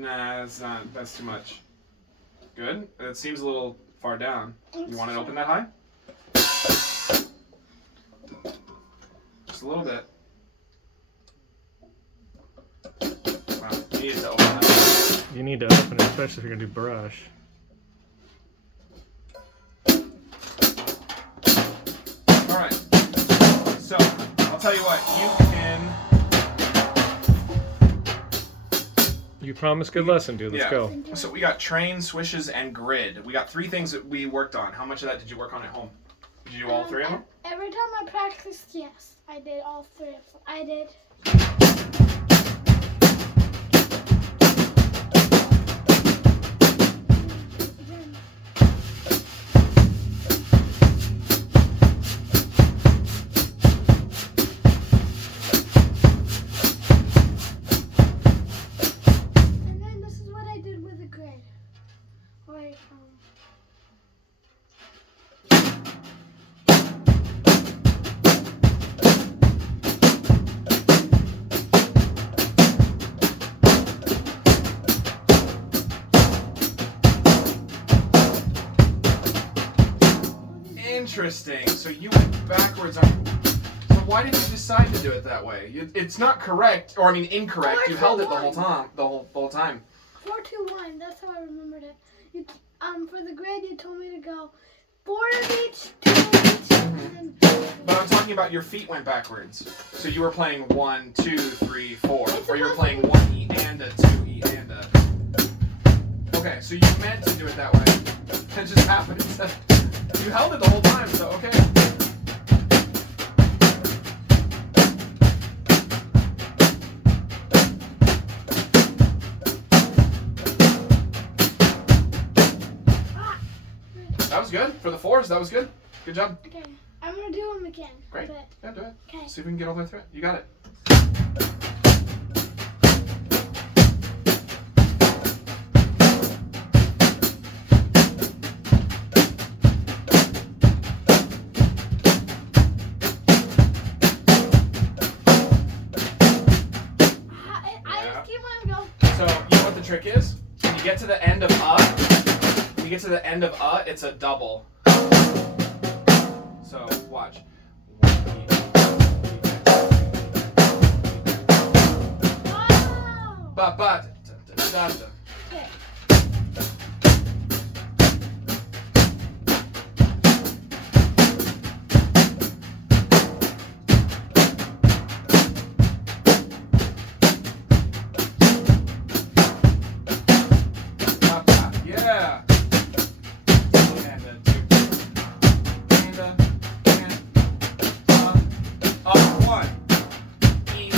Nah, that's not. That's too much. Good. It seems a little far down. You want it open that high? Just a little bit. Wow, you need to open that. You need to open it, especially if you're gonna do brush. All right. So I'll tell you what. You can. You promised good lesson, dude. Let's go. So we got train, swishes, and grid. We got 3 things that we worked on. How much of that did you work on at home? Did you do all 3 of them? Every time I practiced, yes, I did all 3 of them. I did. And then this is what I did with the grid. Like, Interesting. So you went backwards on. So why did you decide to do it that way? It's not correct, or I mean incorrect. You held it the whole time. The whole time. 4, 2, 1. That's how I remembered it. You, for the grid, you told me to go 4 of each, 2 of each, and then. But I'm talking about your feet went backwards. So you were playing 1, 2, 3, 4, or you were playing 1 E and a 2 E and a. Okay, so you meant to do it that way. It just happened. You held it the whole time, so okay. That was good. For the 4s, that was good. Good job. Okay, I'm gonna do them again. Great. But, Yeah, do it. okay. See if we can get all the way through it. You got it. I just keep on going. So, you know what the trick is? When you get to the end of when you get to the end of it's a double. So, watch. Wow. But, da. Okay. Yeah. And a 2. And a, up 1. E.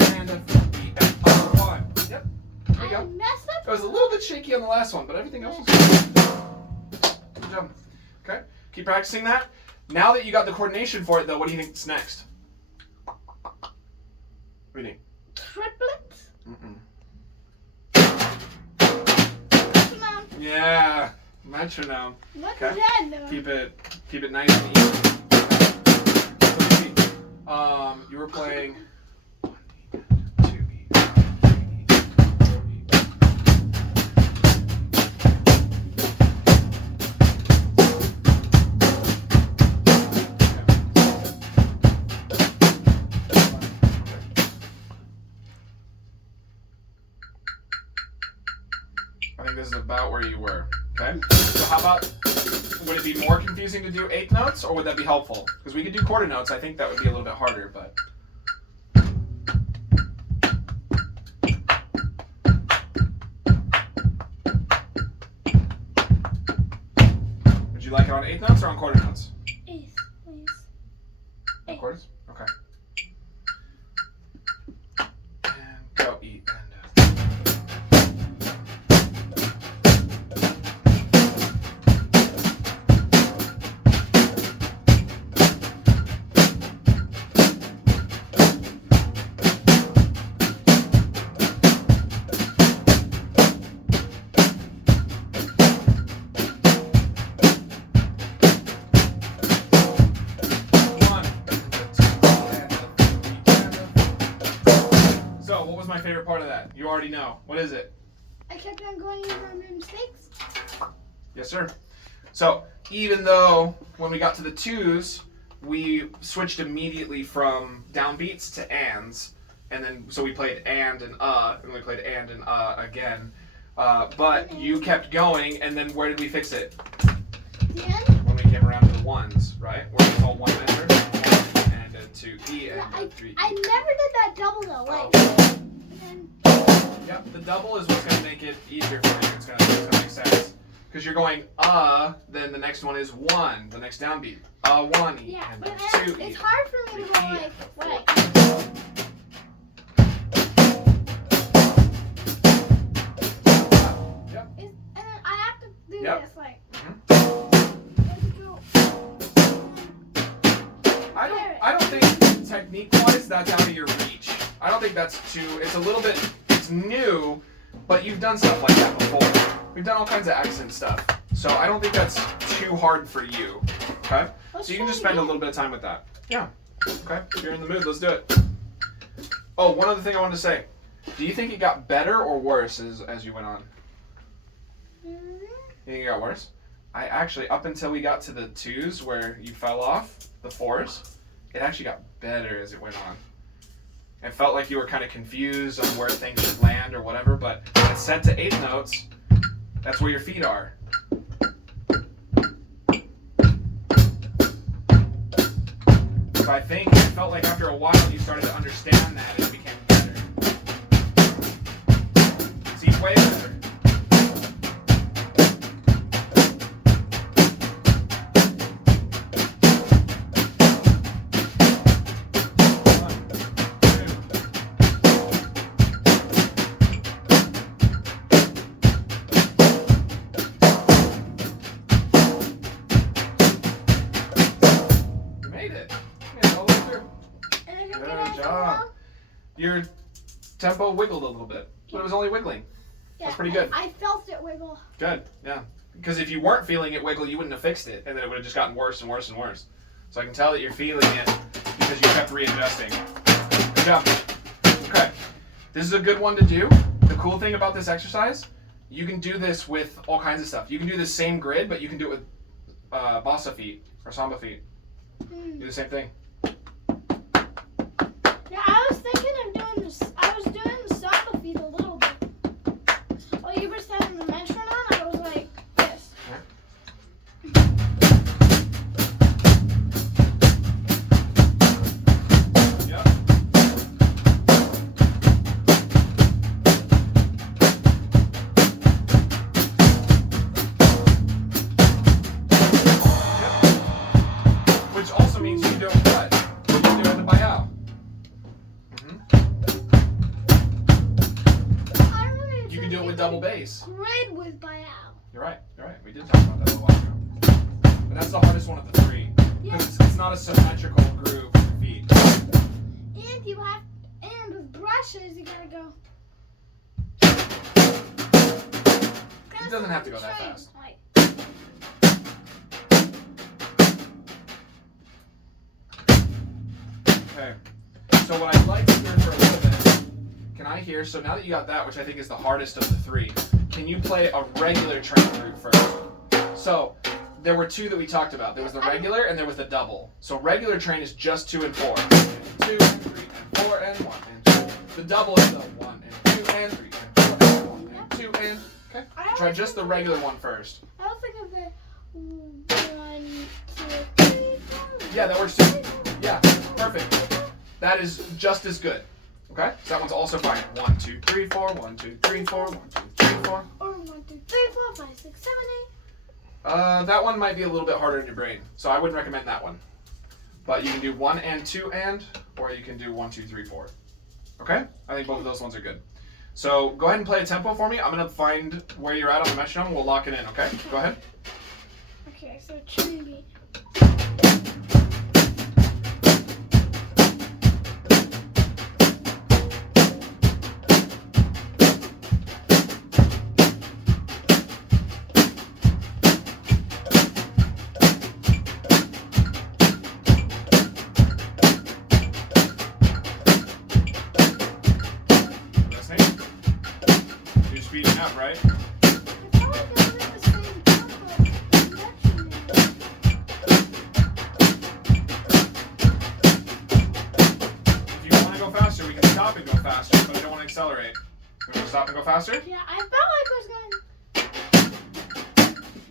And a E. And up 1. Yep. There you I go. messed up. It was a little bit shaky on the last one, but everything else was good. Good job. Okay. Keep practicing that. Now that you got the coordination for it, though, what do you think is next? What do you think? Triplets? Mm-mm. Metronome. Yeah. Metronome. What's Okay. that though? Keep it nice and easy. So you were playing 1 E, 2 E, 3 E, 4 E. I think this is about where you were. Okay. So how about, would it be more confusing to do 8th notes, or would that be helpful? Because we could do quarter notes. I think that would be a little bit harder, but. Would you like it on 8th notes or on quarter notes? 8th, please. On 8th. quarters? Okay. And go E and. One, favorite part of that? You already know. What is it? I kept on going over my mistakes. Yes, sir. So even though when we got to the twos, we switched immediately from downbeats to ands, and then so we played and we played and again. But you kept going, and then where did we fix it? The end? When we came around to the ones, right? Where it's all one measure, and a 2E and a 3E. I never did that double though. Like, and Yep, the double is what's going to make it easier for you. It's going to make sense. Because you're going, then the next one is 1, the next downbeat. 1E, yeah, and but 2E. it's hard for me to go like what I Yep. and then I have to do Yep. this like. Mhm. Let me go. I don't think technique-wise that's out of your reach. I don't think that's too. It's a little bit. It's new, but you've done stuff like that before. We've done all kinds of accent stuff, so I don't think that's too hard for you. Okay. Let's So you can try just spend a again. little bit of time with that. Yeah. Okay. If you're in the mood, let's do it. Oh, one other thing I wanted to say. Do you think it got better or worse as you went on? You think it got worse? I actually, up until we got to the twos where you fell off, the fours, it actually got better as it went on. It felt like you were kind of confused on where things should land or whatever, but when it's set to 8th notes, that's where your feet are. So I think it felt like after a while you started to understand that and it became better. See, way better. Your tempo wiggled a little bit, but it was only wiggling. Yeah, That's pretty good. I felt it wiggle. Good, yeah. Because if you weren't feeling it wiggle, you wouldn't have fixed it, and then it would have just gotten worse and worse and worse. So I can tell that you're feeling it because you kept readjusting. Good job. Okay, this is a good one to do. The cool thing about this exercise, you can do this with all kinds of stuff. You can do the same grid, but you can do it with bossa feet or samba feet. Do the same thing. Yeah, I was thinking of doing this. I was doing the samba feet a little bit. While you were setting the measurement on, I was like this. Yep. Which also means you don't cut. You do it in the bayou. I don't really You can do it with double bass. Grid with buyout. You're right. You're right. We did talk about that a little while ago. But that's the hardest one of the three. Yeah. Because it's not a symmetrical groove with your feet. And you have, and with brushes, you gotta go. It doesn't have to go that fast. Like, Okay. So what I'd like to hear for a little bit, can I hear, so now that you got that, which I think is the hardest of the three, can you play a regular train route first? So there were two that we talked about. There was the regular and there was the double. So regular train is just 2 and 4. 2 and 3 and 4 and 1 and 2. The double is the 1 and 2 and 3 and 4 and 1 and 2 and... Okay. Try just the regular one first. I was thinking of the 1, 2, 3, 4. Yeah, that works too. Yeah, perfect. That is just as good. Okay? So that one's also fine. 1, 2, 3, 4. 1, 2, 3, 4. 1, 2, 3, 4. Or 1, 2, 3, 4, 5, 6, 7, That one might be a little bit harder in your brain, so I wouldn't recommend that one. But you can do 1 and 2 and, or you can do 1, 2, 3, 4. Okay? I think both of those ones are good. So go ahead and play a tempo for me. I'm going to find where you're at on the metronome. We'll lock it in, okay? Go ahead. 8. Okay, so Trinity. Stop and go faster? Yeah, I felt like I was going.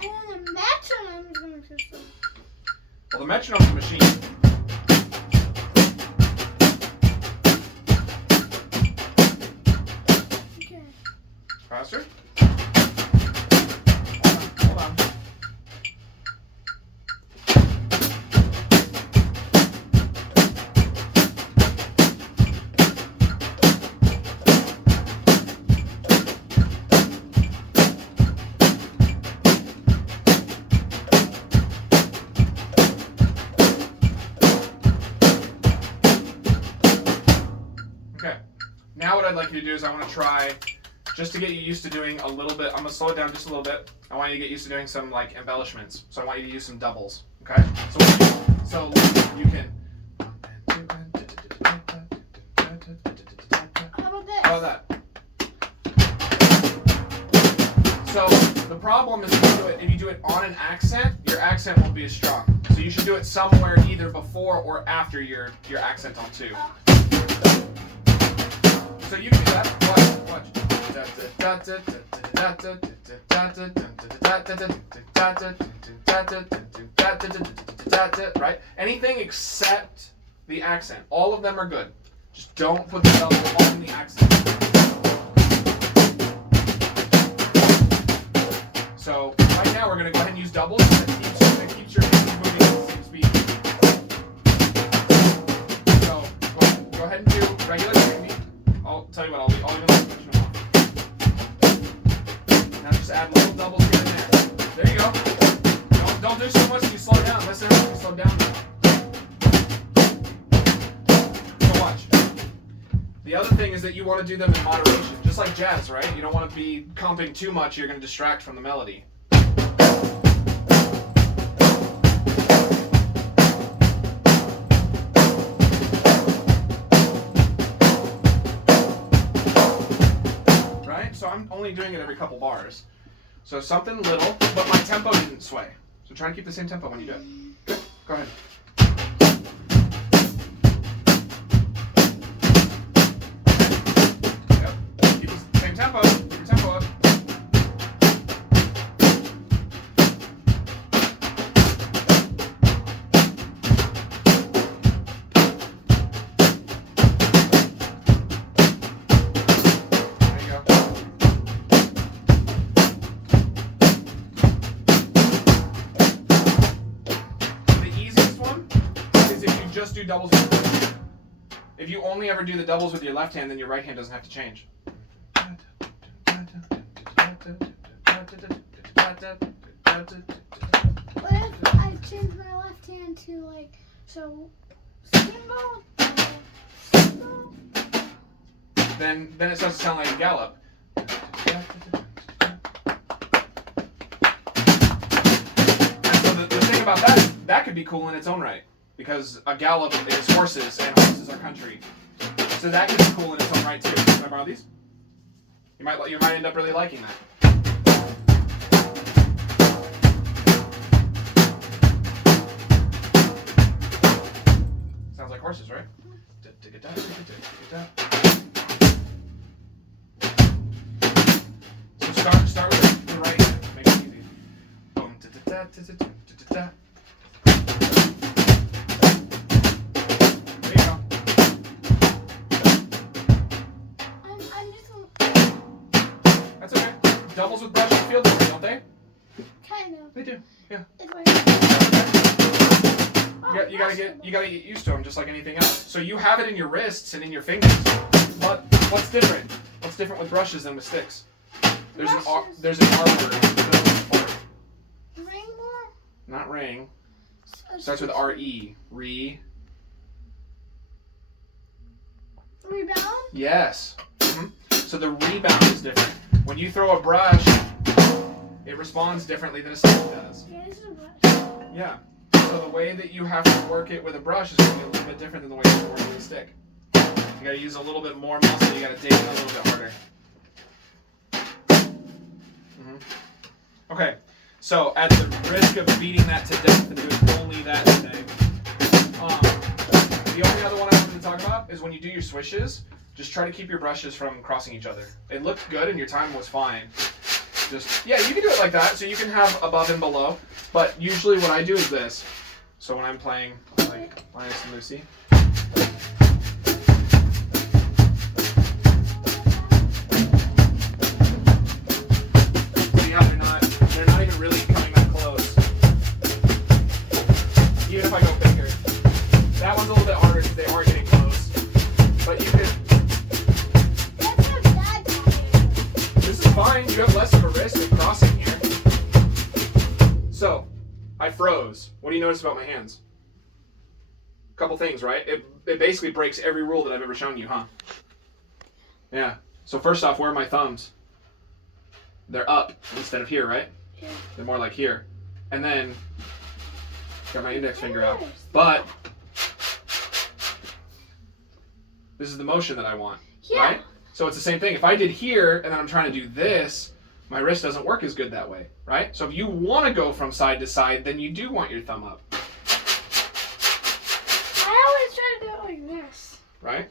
And then the metronome is going to system. Well, the metronome's a machine. Okay. Faster? Hold on. Okay. Now what I'd like you to do is I want to try, just to get you used to doing a little bit, I'm going to slow it down just a little bit. I want you to get used to doing some like embellishments. So I want you to use some doubles. Okay? So you can. How about this? How about that? So the problem is if you do it on an accent, your accent won't be as strong. So you should do it somewhere either before or after your accent on 2. So you can do that. Watch. Right? Anything except the accent. All of them are good. Just don't put the double on the accent. So right now we're going to go ahead and use doubles. That keeps your hands moving at the same speed. So go ahead and do regular string beat. I'll tell you what, I'll even switch them off. Now just add little doubles here and there. There you go. Don't do so much that you slow down. Listen, you slow down now. So watch. The other thing is that you want to do them in moderation, just like jazz, right? You don't want to be comping too much, you're going to distract from the melody. Right? So I'm only doing it every couple bars. So something little, but my tempo didn't sway. So try to keep the same tempo when you do it. Okay, go ahead. Tempo. Keep your tempo up. There you go. The easiest one is if you just do doubles with your left hand. If you only ever do the doubles with your left hand, then your right hand doesn't have to change. What if I change my left hand to like, so single, single? Then it starts to sound like a gallop. So the thing about that could be cool in its own right, because a gallop is horses and horses are country. So that could be cool in its own right too. Can I borrow these? You might end up really liking that. Sounds like horses, right? So start with the right hand. Make it easy. Boom. There you go. I'm just That's okay. Doubles with brushes feel different, don't they? kind of. They do. Yeah. It's like, You gotta get used to them, just like anything else. So you have it in your wrists and in your fingers. But what's different? What's different with brushes than with sticks? There's an R word. Ring more? Not ring. Starts with R-E. Rebound? Yes. So the rebound is different. When you throw a brush, it responds differently than a stick does. Yeah, this is a brush. Yeah. So the way that you have to work it with a brush is going to be a little bit different than the way you have to work it with a stick. You got to use a little bit more muscle. You got to dig in a little bit harder. Okay. So at the risk of beating that to death and doing only that today, the only other one I wanted to talk about is when you do your swishes, just try to keep your brushes from crossing each other. It looked good and your time was fine. Just, yeah, you can do it like that, so you can have above and below. But usually what I do is this. So when I'm playing like Linus and Lucy. See how they're not even really coming that close. Even if I go bigger. That one's a little bit harder because they are getting close. But you could. This is fine. You have less of a risk of crossing here. So, I froze. What do you notice about my hands? A couple things, right? It basically breaks every rule that I've ever shown you, huh? Yeah. So first off, where are my thumbs? They're up instead of here, right? Yeah. They're more like here. And then, got my index finger out. But, this is the motion that I want, Yeah. right? So it's the same thing. If I did here, and then I'm trying to do this, my wrist doesn't work as good that way, right? So if you want to go from side to side, then you do want your thumb up, I always try to do it like this. right?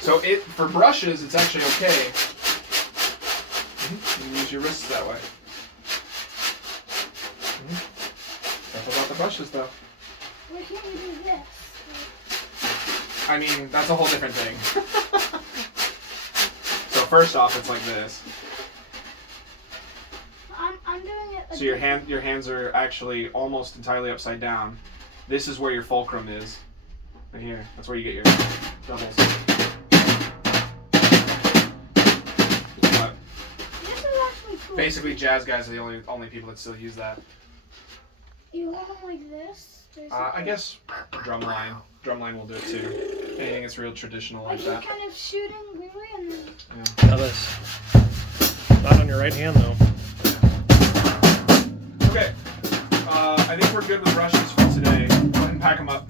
So for brushes, it's actually okay. You can use your wrists that way. Careful about the brushes, though. Why can't you do this? I mean, that's a whole different thing. So first off, it's like this. I'm doing it. Like So your hands are actually almost entirely upside down. This is where your fulcrum is. Right here. That's where you get your doubles. But This is actually cool. basically, jazz guys are the only people that still use that. You hold them like this. I guess drumline. Drumline will do it too. Anything that's real traditional like Like you're that. kind of shooting really and then. Now this. Not on your right hand though. Okay. I think we're good with brushes for today. Go ahead and pack them up.